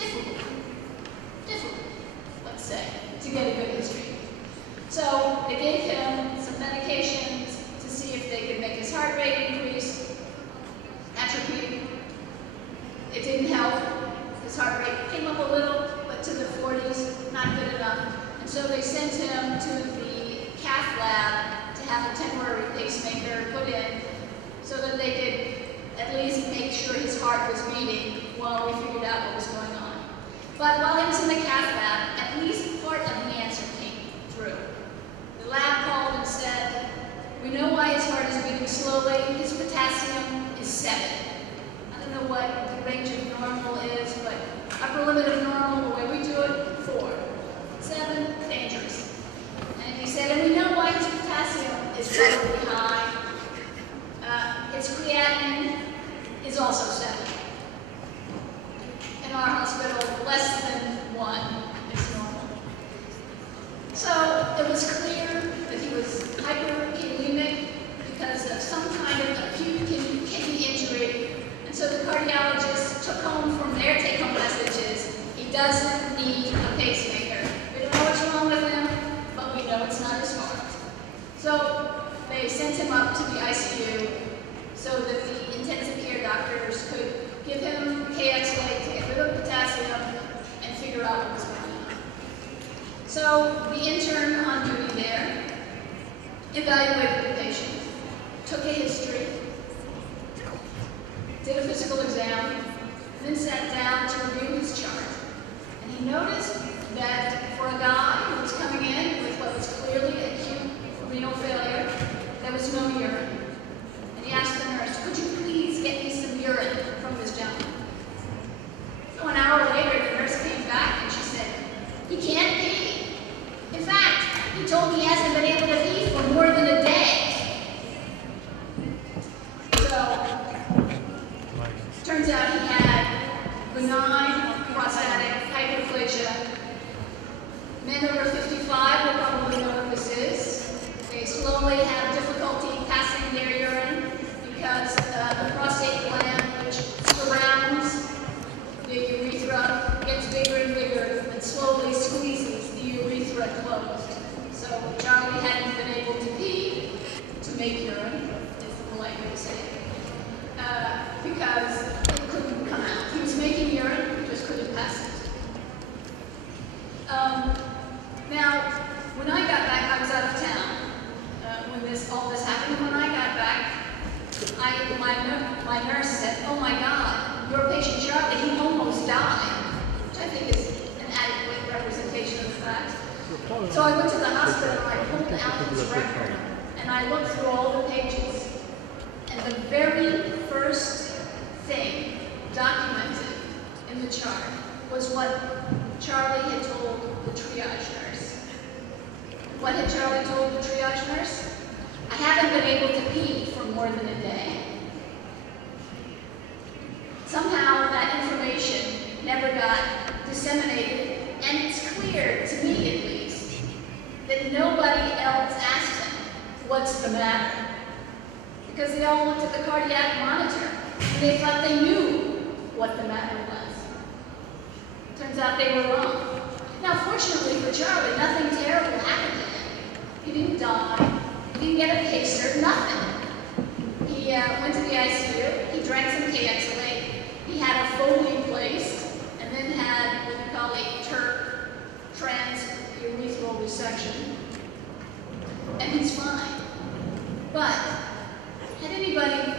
difficult, let's say, to get a good history. So they gave him some medications to see if they could make his heart rate increase. Atropine. It didn't help. His heart rate came up a little, but to the 40s, not good enough. And so they sent him to the cath lab to have a temporary pacemaker put in so that they could at least make sure his heart was beating while we figured out what was going on. But while he was in the cath lab, at least part of the answer came through. The lab called and said, we know why his heart is beating slowly. His potassium is 7. I don't know what the range of normal is, but upper limit of normal, the way we do it, 4. 7, dangerous. And he said, and we know why his potassium is probably high. His creatinine is also 7. In our hospital, less than 1 is normal. So it was clear that he was hyperkalemic because of some kind of acute kidney injury. And so the cardiologist took home from their take-home messages, he doesn't need a pacemaker. We don't know what's wrong with him, but we know it's not his heart. So they sent him up to the ICU so that the intensive care doctors could give him KX-late to get rid of potassium and figure out what was going on. So the intern on duty there evaluated the patient, took a history, did a physical exam, and then sat down to review his chart. And he noticed that for a guy who was coming in with what was clearly acute renal failure, there was no urine. And he asked the nurse, could you please get me some urine from this gentleman? So an hour later, the nurse came back and she said, he can't pee. In fact, he told me he hasn't been able to pee for more than a day. So, turns out he had benign prostatic hyperplasia. Men over 55 will probably know what this is. They slowly have difficulty passing their urine because the prostate gland, which surrounds the urethra, gets bigger and bigger and slowly squeezes the urethra closed. So Charlie hadn't been able to pee, to make urine, is the polite way to say it, because it couldn't come out. He was making urine, he just couldn't pass it. Now, when I got back, I was out of town when all this happened. When I got back, my nurse said, oh my God, your patient Charlie, he almost died, which I think is an adequate representation of the fact. So I went to the hospital and I pulled out his record and I looked through all the pages. And the very first thing documented in the chart was what Charlie had told the triage nurse. What had Charlie told the triage nurse? I haven't been able to pee for more than a day. Somehow that information never got disseminated, and it's clear, to me at least, that nobody else asked him, what's the matter? Because they all looked at the cardiac monitor, and they thought they knew what the matter was. Turns out they were wrong. Now, fortunately for Charlie, nothing terrible happened to him. He didn't die. He didn't get a pacer, nothing. He went to the ICU. He drank some KX-late. He had a Foley placed, and then had what we call a TURP, transurethral resection. And he's fine. But had anybody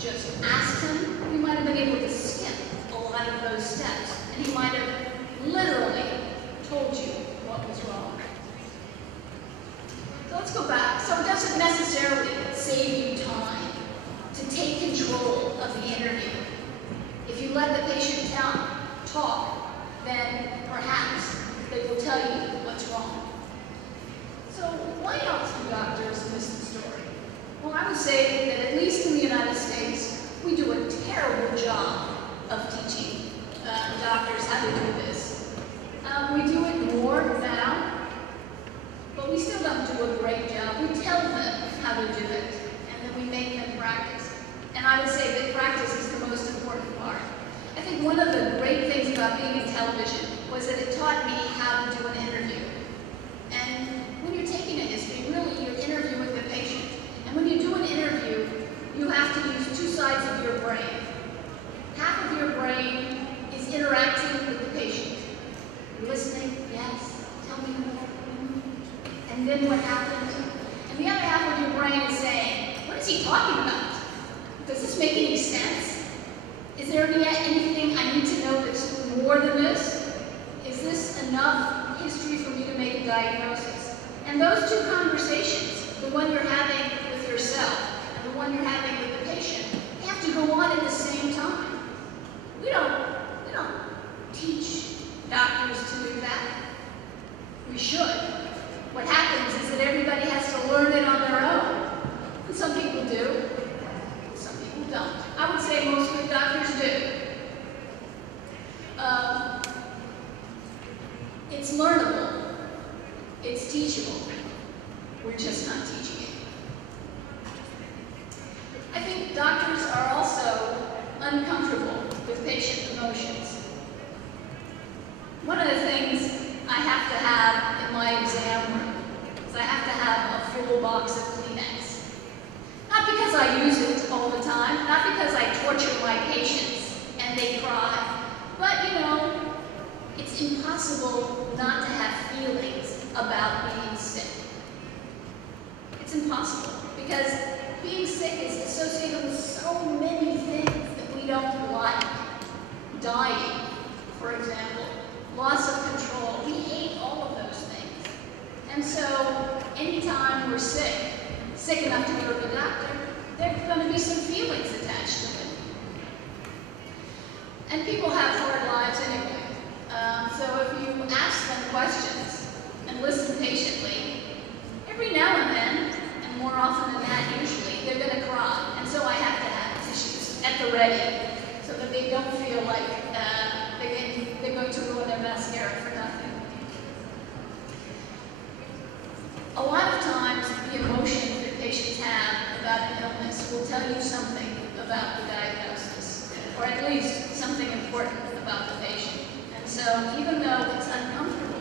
just asked him, we might have been able to skip a lot of those steps, and he might have literally told you what was wrong. So let's go back. So it doesn't necessarily save you time to take control of the interview. If you let the patient talk, then perhaps they will tell you what's wrong. So why else do doctors miss the story? Well, I would say that at least in the United States, we do a terrible job of teaching doctors how to do this. We do it more now, but we still don't do a great job. We tell them how to do it, and then we make them practice. And I would say that practice is the most important part. I think one of the great things about about being in television was that it taught me how to do an interview. And when you're taking a history, really you're interviewing the patient. And when you do an interview, you have to use two sides of your brain. Half of your brain is interacting with the patient. You're listening, yes, tell me more. And then what happened? And the other half of your brain is saying, what is he talking about? Does this make any sense? Is there anything I need to know that's more than this? Is this enough history for me to make a diagnosis? And those two conversations, the one you're having with yourself and the one you're having with the patient, they have to go on at the same time. We don't teach doctors to do that. We should. What happens is that everybody has to learn it on their own. And some people do, some people don't. I would say most good doctors do. It's learnable. It's teachable. We're just not teaching it. I think doctors are also uncomfortable with patient emotions. One of the things I have to have in my exam room is I have to have a full box of Kleenex. Not because I use it all the time, not because I torture my patients and they cry, but you know, it's impossible not to have feelings about being sick. It's impossible because being sick is associated with so many things that we don't like. Dying, for example, loss of control. We hate all of those things. And so anytime we're sick enough to go to the doctor, there are going to be some feelings attached to it. And people have hard lives anyway. So if you ask them questions and listen patiently, every now and then, and more often than that usually, they're going to cry. And so I have to have tissues at the ready so that they don't feel like they're going to ruin their mascara for nothing. A lot of times, the emotions that patients have about an illness will tell you something about the diagnosis, or at least something important about the patient. And so, even though it's uncomfortable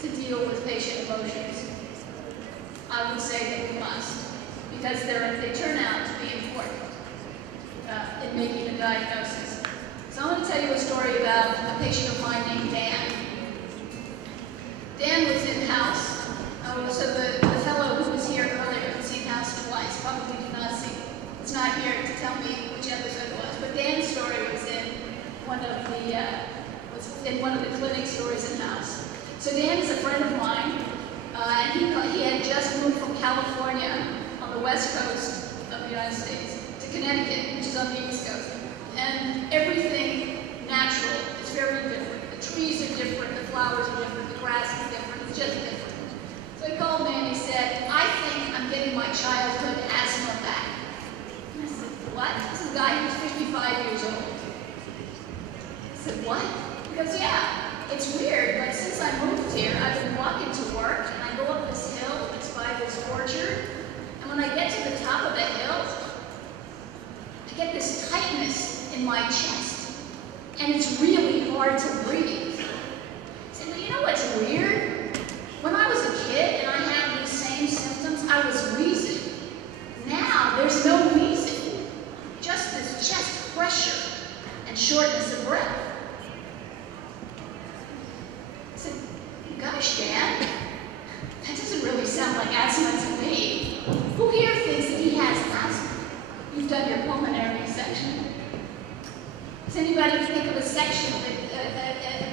to deal with patient emotions, I would say that we must, because they turn out to be important in making a diagnosis. So I want to tell you a story about a patient of mine named Dan. Dan was in house. So the fellow who was here earlier has seen house twice, probably did not see. It's not here to tell me which episode it was, but Dan's story was in one of the clinic stories in house. So Dan is a friend of mine, and he had just moved from California on the west coast of the United States to Connecticut, which is on the east coast. And everything natural is very different. The trees are different, the flowers are different, the grass is different, it's just different. So he called me and he said, I think I'm getting my childhood asthma back. And I said, what? This is a guy who's 55 years old. I said, what? He goes, yeah, it's weird, but since I moved here, I've been walking to work, and I go up this hill that's by this orchard, and when I get to the top of the hill, I get this tightness in my chest, and it's really hard to breathe. I said, well, you know what's weird? When I was a kid and I had these same symptoms, I was wheezing. Now, there's no wheezing, just this chest pressure and shortness of breath. I said, gosh, Dan, that doesn't really sound like asthma to me. Who here thinks that he has asthma? You've done your pulmonary section. Does anybody think of a section, a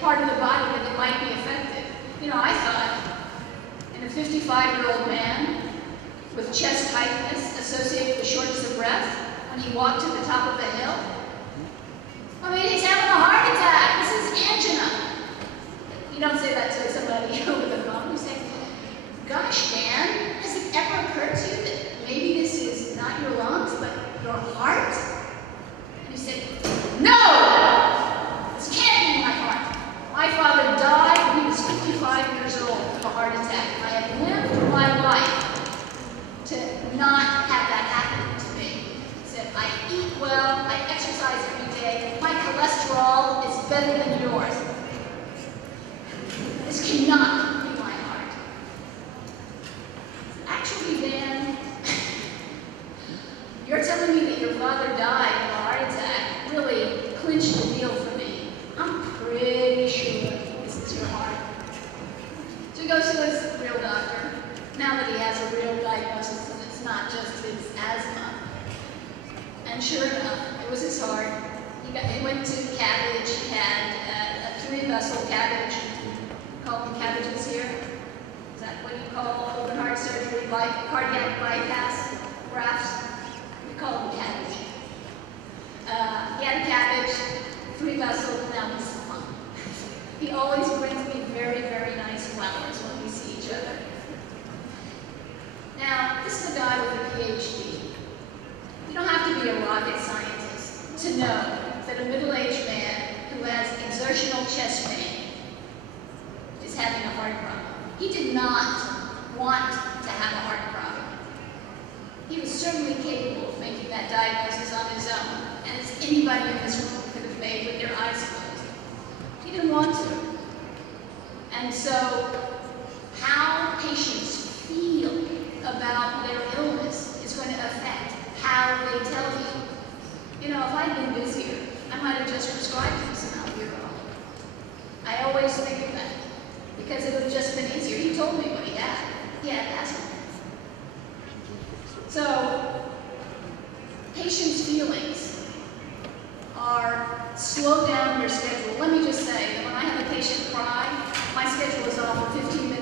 part of the body that might be affected? You know, I thought, in a 55-year-old man with chest tightness associated with shortness of breath, when he walked to the top of the hill, I mean, he's having a heart attack. This is angina. You don't say that to somebody over the phone. You say, gosh, Dan, has it ever occurred to you that maybe this is not your lungs, but your heart? And you say, no! This can't be my heart. My father died when he was 55 years old of a heart attack. I have lived my life to not have that happen to me. He said, I eat well, I exercise better than yours. This cannot be my heart. Actually, Dan, you're telling me that your father died of a heart attack really clinched the deal for me. I'm pretty sure this is your heart. So he goes to his real doctor, now that he has a real diagnosis and it's not just his asthma. And sure enough, it was his heart. He went to cabbage. He had a 3-vessel cabbage. We call them cabbages here. Is that what you call open heart surgery, cardiac bypass grafts? We call them cabbage. He had a cabbage, 3-vessel, now he's fine. He always brings me very, very nice flowers when we see each other. Now, this is a guy with a PhD. You don't have to be a rocket scientist to know that a middle-aged man who has exertional chest pain is having a heart problem. He did not want to have a heart problem. He was certainly capable of making that diagnosis on his own, as anybody in this room could have made with their eyes closed. He didn't want to. And so, how patients feel about their illness is going to affect how they tell you. You know, if I'd been busier, I might have just prescribed him some albuterol. I always think of that, because it would have just been easier. He told me what he had. He had asthma. So, patients' feelings are slow down your schedule. Let me just say that when I have a patient cry, my schedule is off for 15 minutes.